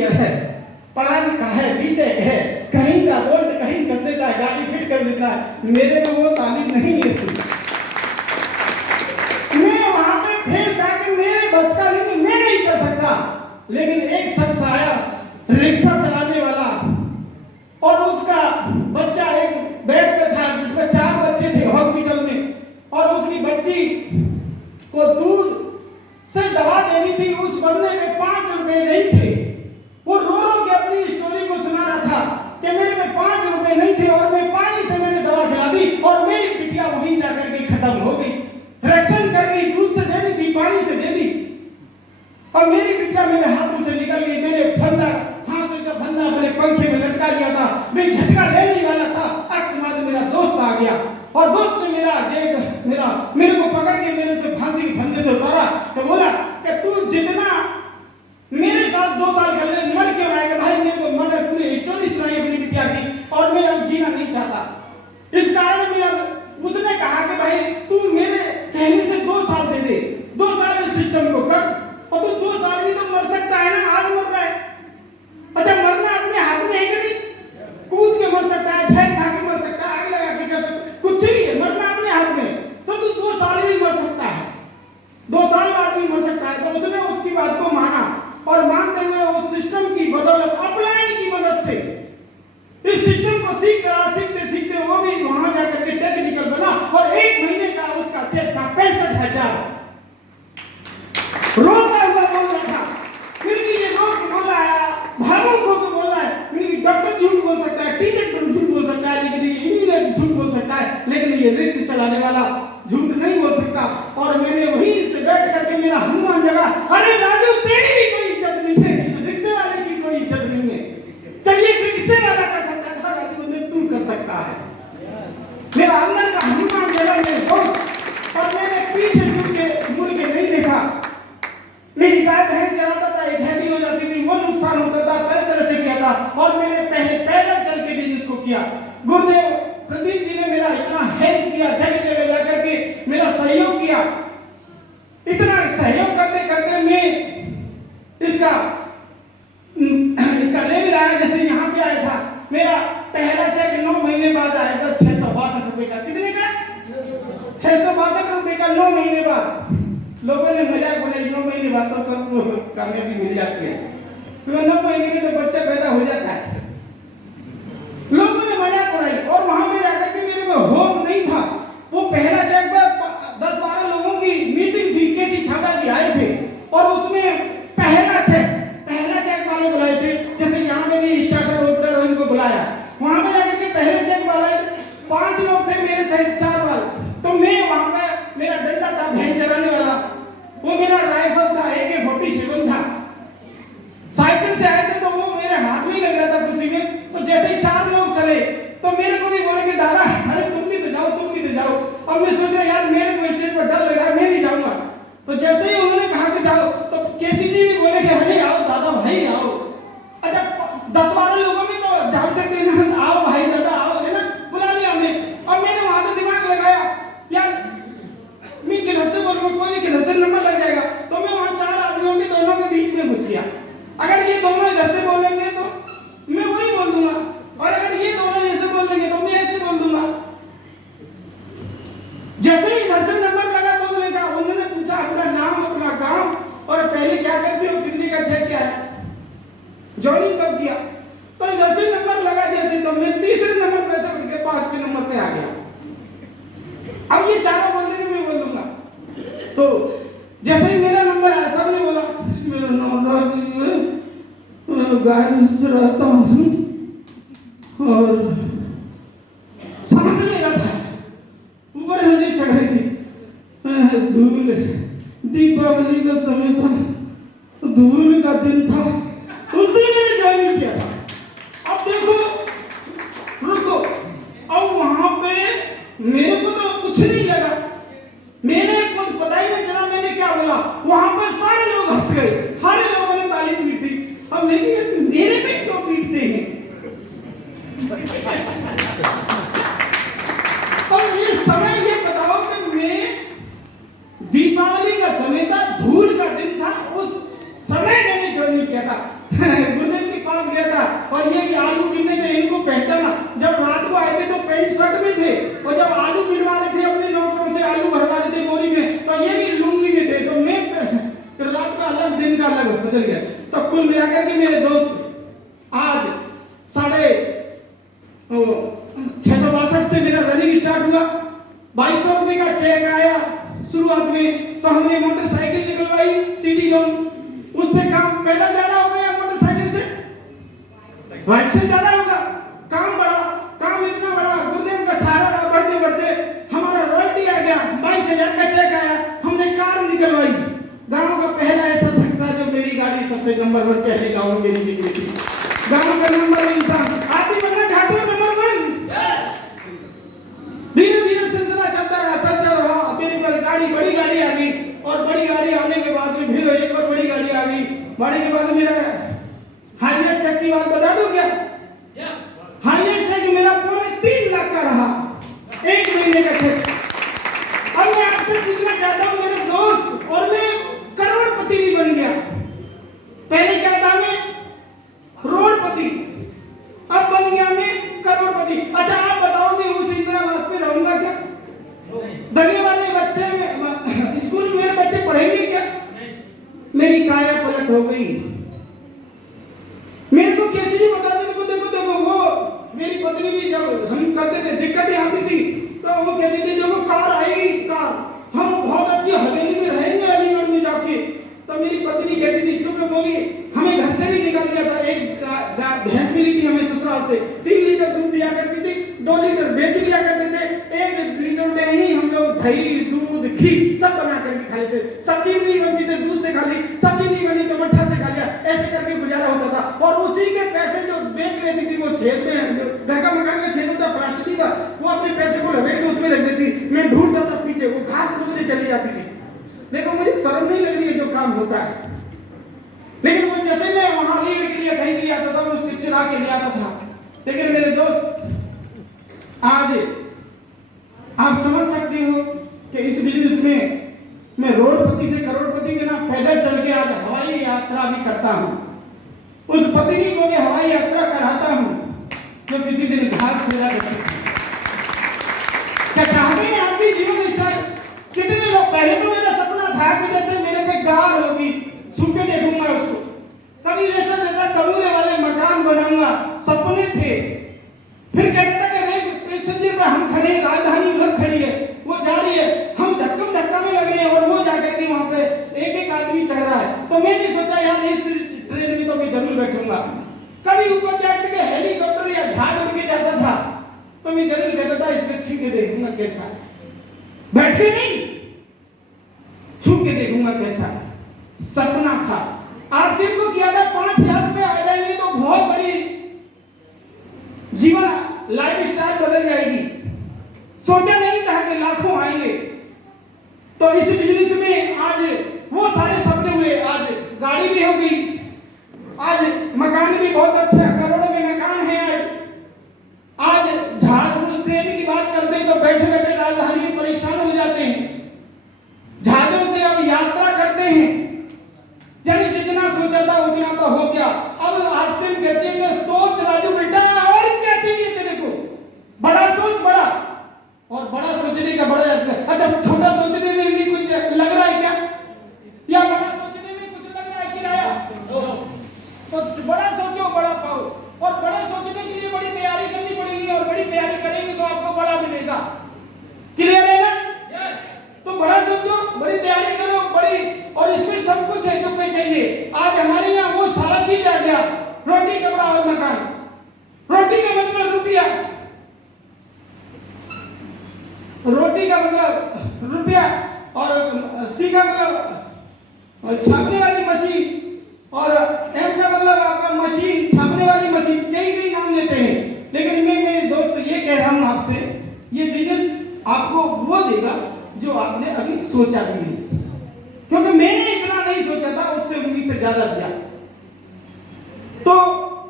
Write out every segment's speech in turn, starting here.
Year है, पढ़ा लिखा है, बीटेक है, कहीं का बोल्ट कहीं कस देता है, गाड़ी फिट कर देता है। मेरे में वो तालीम नहीं है। मैं वहां पे फेल था कि मेरे बस का नहीं, मैं नहीं कर सकता। लेकिन एक शख्स आया रिक्शा चलाने वाला, और उसका बच्चा एक बेड पे था जिसमें 4 बच्चे थे हॉस्पिटल में, और उसकी बच्ची को दूध से दवा देनी थी। उस बंदे में 5 रुपए नहीं थे। वो रो रो के अपनी स्टोरी को सुना रहा था कि मेरे में 5 रुपए नहीं थे और मैं पानी से मैंने दवा खिला दी और मेरी बिटिया वहीं जाकर के खत्म हो गई। रिएक्शन कर गई, दूध से देनी थी, पानी से दे दी, और मेरी बिटिया मेरे हाथों से निकल गई। मैंने फंदा, फांसी का फंदा अपने पंखे में लटका लिया था। मैं झटका लेने वाला था, अकस्मात मेरा दोस्त आ गया, और दोस्त ने मेरे को पकड़ के मेरे से फांसी के फंदे से उतारा। तो बोला कि तू जितना मेरे साथ 2 साल कर ले, मर क्यों आएगा भाई? मेरे को मर पूरी स्टोरी सुनाई अपनी बिटिया की, और मैं अब जीना नहीं चाहता। इस कारण में अब उसने कहा कि भाई तू मेरे कहने से 2 साल दे दे, 2 साल इस सिस्टम को कर, और तू 2 साल में तो मर सकता है ना, आज मर रहा है। अच्छा, मरना अपने हाथ में है कि नहीं? कूद के मर सकता है, छेद खा के मर सकता है, आग लगा के कर सकता है, कुछ नहीं है, मरना अपने हाथ में। तो तू 2 साल में मर सकता है, 2 साल बाद भी मर सकता है। तो उसने उसकी बात को माना, और मानते हुए उस सिस्टम की बदौलत, अपलाइन की मदद से इस सिस्टम को सीखते सीखते वो भी वहां जाकर के टेक्निकल बना, और 1 महीने का उसका चेक था 65,000। रोता हुआ बोल रहा था, फिर भी ये रो के बोला है, भावुक होकर बोला है। फिर डॉक्टर झूठ बोल सकता है, टीचर झूठ बोल सकता है, लेकिन ये इंजीनियर झूठ बोल सकता है, लेकिन ये रिक्शा चलाने वाला झूठ नहीं बोल सकता। और मैंने वहीं से बैठ करके मेरा हनुमान जगा, अरे राजू तेरी भी कोई इज्जत नहीं है, इस रिक्शे वाले की कोई इज्जत नहीं है। चलिए रिक्शे वाला कर सकता था, राजू बंदे तू कर सकता है। मेरा अंदर का हनुमान जगा मेरे दोस्त, और मैंने पीछे मुड़ के नहीं देखा। मेरी गाय भैंस चलाता था, एक हैवी हो जाती थी, वो नुकसान होता था, तरह से किया था। और मैंने पहले पैदल चल के बिजनेस को किया। गुरुदेव प्रदीप जी ने मेरा इतना हेल्प किया, जगह जगह जाकर के मेरा सहयोग किया। इतना सहयोग करते करते मैं इसका लेवल आया। जैसे यहाँ पे आया था, मेरा पहला चेक 9 महीने बाद आया था 662 रुपए का। कितने का? 662 रुपए का 9 महीने बाद। लोगों ने मजाक बनाई, 9 महीने बाद तो सबको कामयाबी मिल जाती है, क्योंकि 9 महीने में तो बच्चा पैदा हो जाता है। लोगों ने मजाक उड़ाई, और वहां पे जाकर के मेरे में होश नहीं था। वो पहला चेक पर 10-12 लोगों की मीटिंग थी, केसी छाटा जी आए थे, और उसमें पहला चेक वाले बुलाए थे। जैसे यहाँ पे भी स्टार्टर ओपनर उनको बुलाया, वहां पे जाकर के पहले चेक वाले 5 लोग थे, मेरे सहित 4 वाले। तो मैं वहां पे, मेरा डंडा था भैंस चराने वाला, वो मेरा राइफल था, AK-47 था। साइकिल से आए थे तो वो मेरे हाथ में ही लग रहा था खुशी में। तो जैसे ही 4 लोग चले तो मेरे को भी बोले कि दादा अरे तुम भी तो जाओ। अब मैं सोच रहा यार मेरे को स्टेज पर डर लग रहा है, मैं नहीं जाऊंगा। तो जैसे ही उन्होंने कहा कि जाओ, तो केसी जी भी बोले कि अरे आओ दादा भाई आओ। अच्छा 10-12 लोगों में तो जान सकते हैं ना, आओ भाई दादा आओ, है ना, बुला लिया हमने। और मैंने वहां से दिमाग लगाया, यार मैं किधर से बोलूं, कोई भी किधर से नंबर लग जाएगा। तो मैं वहां 4 आदमियों के दोनों के बीच में घुस गया। अगर ये दोनों इधर से बोलेंगे तो मैं वही बोल दूंगा, और अगर ये दोनों ऐसे बोल देंगे तो मैं ऐसे बोल दूंगा। जैसे ही इधर से नंबर लगा बोलने का, उन्होंने पूछा अपना नाम, अपना गांव, और पहले क्या करते हो, कितने का चेक क्या है, जॉइनिंग कब किया। तो इधर से नंबर लगा जैसे, तो मैं तीसरे नंबर पे ऐसे बढ़ के 5वें नंबर पे आ गया। अब ये चारों बोल देंगे, मैं बोल दूंगा। तो जैसे ही मेरा नंबर आया, सबने बोला मेरा नाम राजू है, गाय में रहता हूँ, और सांस नहीं रहा था, ऊपर मुझे चढ़ रही थी। धूल, दीपावली का समय था, धूल का दिन था, उस दिन मैंने ज्वाइन किया था। अब देखो, रुको, अब वहां पे मेरे को तो कुछ नहीं लगा, मैंने कुछ पता ही नहीं चला मैंने क्या बोला। वहां पर सारे लोग हंस गए, सारे लोगों ने ताली पीट दी। अब मेरे पे क्यों पीटते हैं? और ये समय, ये बताओ कि मैं, दीपावली का समय था, धूल का दिन था, उस समय मैंने ज्वाइन किया था। बदल गया। तो कुल मिलाकर के मेरे दोस्त आज 662 से मेरा रनिंग स्टार्ट हुआ। 2200 रुपए का चेक आया शुरुआत में, तो हमने मोटरसाइकिल निकलवाई सिटी लोन। उससे काम पैदल जाना होगा या मोटरसाइकिल से, बाइक से जाना होगा। काम बड़ा, काम इतना बड़ा, गुरुदेव का सहारा रहा। बढ़ते बढ़ते हमारा रॉयल्टी आ गया, 22,000 का चेक आया, हमने कार निकलवाई। गांव का पहला ऐसा शख्स था जो मेरी गाड़ी सबसे नंबर 1 पहले गांव में मेरी निकली थी। गांव का नंबर 1 था। आदमी बनना चाहते हो नंबर 1? धीरे धीरे सिलसिला चलता रहा। मेरे पर गाड़ी, बड़ी गाड़ी आ गई, और बड़ी गाड़ी आने के बाद में फिर एक और बड़ी गाड़ी आ गई। बड़ी के बाद मेरा हाईएस्ट चेक की बात बता दूं क्या? हाईएस्ट चेक मेरा 3 लाख का रहा, 1 महीने का चेक। अब मैं आपसे पूछना चाहता हूं मेरे दोस्त, और मैं करोड़पति भी बन गया। पहले क्या था मैं? रोडपति। अब बन गया मैं करोड़पति। अच्छा आप बताओ, मैं उस इंदिरावास में रहूंगा क्या? दलिया वाले बच्चे स्कूल में मेरे बच्चे पढ़ेंगे क्या? मेरी काया पलट हो गई। मेरे को कैसे जी बता दे, देखो वो मेरी पत्नी भी जब हम करते थे दिक्कतें आती थी, तो वो कहती थी देखो कार आएगी, कार, हम बहुत अच्छी हवेली में रहेंगे अलीगढ़ में जाके। तो मेरी पत्नी कहती थी, चुप बोली, हमें घर से भी निकाल दिया था। एक भैंस मिली थी हमें ससुराल से, 3 लीटर दूध दिया करती थी, 2 लीटर बेच लिया करते थे। 1 लीटर में ही हम लोग दही, दूध, घी सब बना करके खा लेते। सब्जी नहीं बनती थी, दूध से खा ली, सब्जी नहीं बनी तो मट्ठा से खा लिया। ऐसे करके गुजारा होता था। और उसी के पैसे जो बेच लेती थी, वो छेद में, घर का मकान का छेद था, प्लास्टिक था, वो अपने पैसे को लपेट के उसमें रख देती। मैं ढूंढता था पीछे, वो घास कूदने चली जाती थी। देखो मुझे शर्म नहीं लग रही है जो काम होता है, लेकिन वो जैसे मैं वहां लीड के लिए कहीं के लिए आता था, मैं उसको चुरा के ले आता था। लेकिन मेरे दोस्त, आज आप समझ सकते हो कि इस बिजनेस में मैं रोडपति से करोड़पति बिना पैदल चल के आज हवाई यात्रा भी करता हूं। उस पत्नी को मैं हवाई यात्रा कराता हूं जो किसी दिन घास खुदा रखती। क्या चाहते हैं आपकी जीवन स्टाइल? कितने लोग, पहले तो मेरा सपना था कि जैसे मेरे पे कार होगी, छू के देखूंगा उसको, कभी ऐसा रहता कमरे वाले मकान बनाऊंगा, सपने थे। फिर कहता कि रेल पैसेंजर पे हम खड़े हैं, राजधानी उधर खड़ी है, वो जा रही है, हम धक्का में लग रहे हैं, और वो जाकर के वहां पे एक आदमी चढ़ रहा है। तो मैंने सोचा यार इस ट्रेन में तो मैं जरूर बैठूंगा। कभी ऊपर जाकर के हेलीकॉप्टर या जहाज उड़ के जाता था, तो मैं जरूर कहता था इसको छू के देखूंगा कैसा है। बैठ के नहीं, छू के देखूंगा कैसा है। सपना था। आरसीएम को किया था 5,000 रुपए आ जाएंगे तो बहुत बड़ी जीवन लाइफ स्टाइल बदल जाएगी। सोचा नहीं था कि लाखों आएंगे। तो इस बिजनेस में आज वो सारे सपने हुए। आज गाड़ी भी हो गई, आज मकान भी बहुत अच्छा, करोड़ों में मकान है। आज जहाज ट्रेन की बात करते हैं तो बैठे बैठे राजधानी में परेशान हो जाते हैं। जहाजों से अब यात्रा करते हैं, यानी जितना सोचा था उतना तो हो गया। अब आसिम कहते हैं कि सोच राजू बेटा, और क्या चाहिए तेरे को? बड़ा सोच, बड़ा, और बड़ा सोचने का बड़ा। अच्छा छोटा सोचने में भी कुछ लग रहा है क्या, या बड़ा सोचने में कुछ लग रहा है किराया? तो बड़ा सोचो बड़ा पाओ, और बड़े सोचने के लिए बड़ी तैयारी करनी पड़ेगी, और बड़ी तैयारी करेंगे तो आपको बड़ा मिलेगा। क्लियर है ना? तो बड़ा सोचो, बड़ी तैयारी करो, बड़ी, और इसमें सब कुछ है जो कोई चाहिए। आज हमारे यहाँ वो सारा चीज आ गया, रोटी कपड़ा और मकान। रोटी का मतलब रुपया, रोटी का मतलब रुपया, और सी का मतलब छापने वाली मशीन, और एम का मतलब आपका मशीन, छापने वाली मशीन, कई नाम लेते हैं। लेकिन मैं मेरे दोस्त ये कह रहा हूं आपसे, ये बिजनेस आपको वो देगा जो आपने अभी सोचा भी नहीं, क्योंकि मैंने इतना नहीं सोचा था, उससे उम्मीद से ज्यादा दिया। तो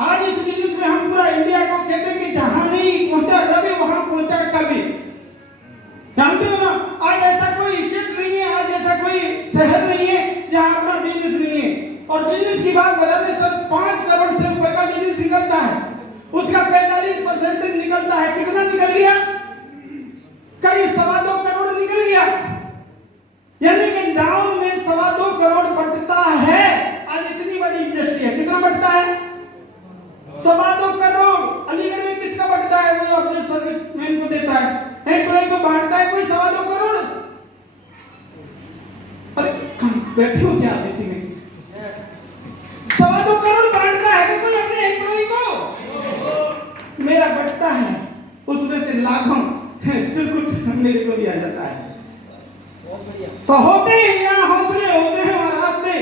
आज इस बिजनेस में हम पूरा इंडिया को कहते हैं कि जहां नहीं पहुंचा रवि वहां पहुंचा कभी। जानते हो ना, आज ऐसा कोई स्टेट नहीं है, आज ऐसा कोई शहर नहीं है जहां अपना बिजनेस नहीं है। और बिजनेस की बात बताते सर, 5 करोड़ से ऊपर का बिजनेस निकलता है, उसका 45% निकलता है। कितना निकल गया? करीब 2.25 करोड़ निकल गया। यानी कि डाउन में 2.25 करोड़ बटता है। आज इतनी 2 करोड़ अलीगढ़ में किसका बढ़ता है? वो अपने सर्विसमैन को देता है, एम्प्लॉय को बांटता है कोई 2.25 करोड़। अरे बैठे हो क्या आप इसी में? 2.25 करोड़ बांटता है कि कोई अपने एम्प्लॉय को? मेरा बढ़ता है, उसमें से लाखों चिरकुट मेरे को दिया जाता है। तो होते हैं यहाँ हौसले, होते हैं वहाँ रास्ते।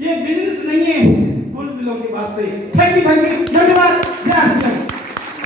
ये बिजनेस नहीं है, बुलदिलों के वास्ते। थैंक यू, धन्यवाद। जय श्री राम।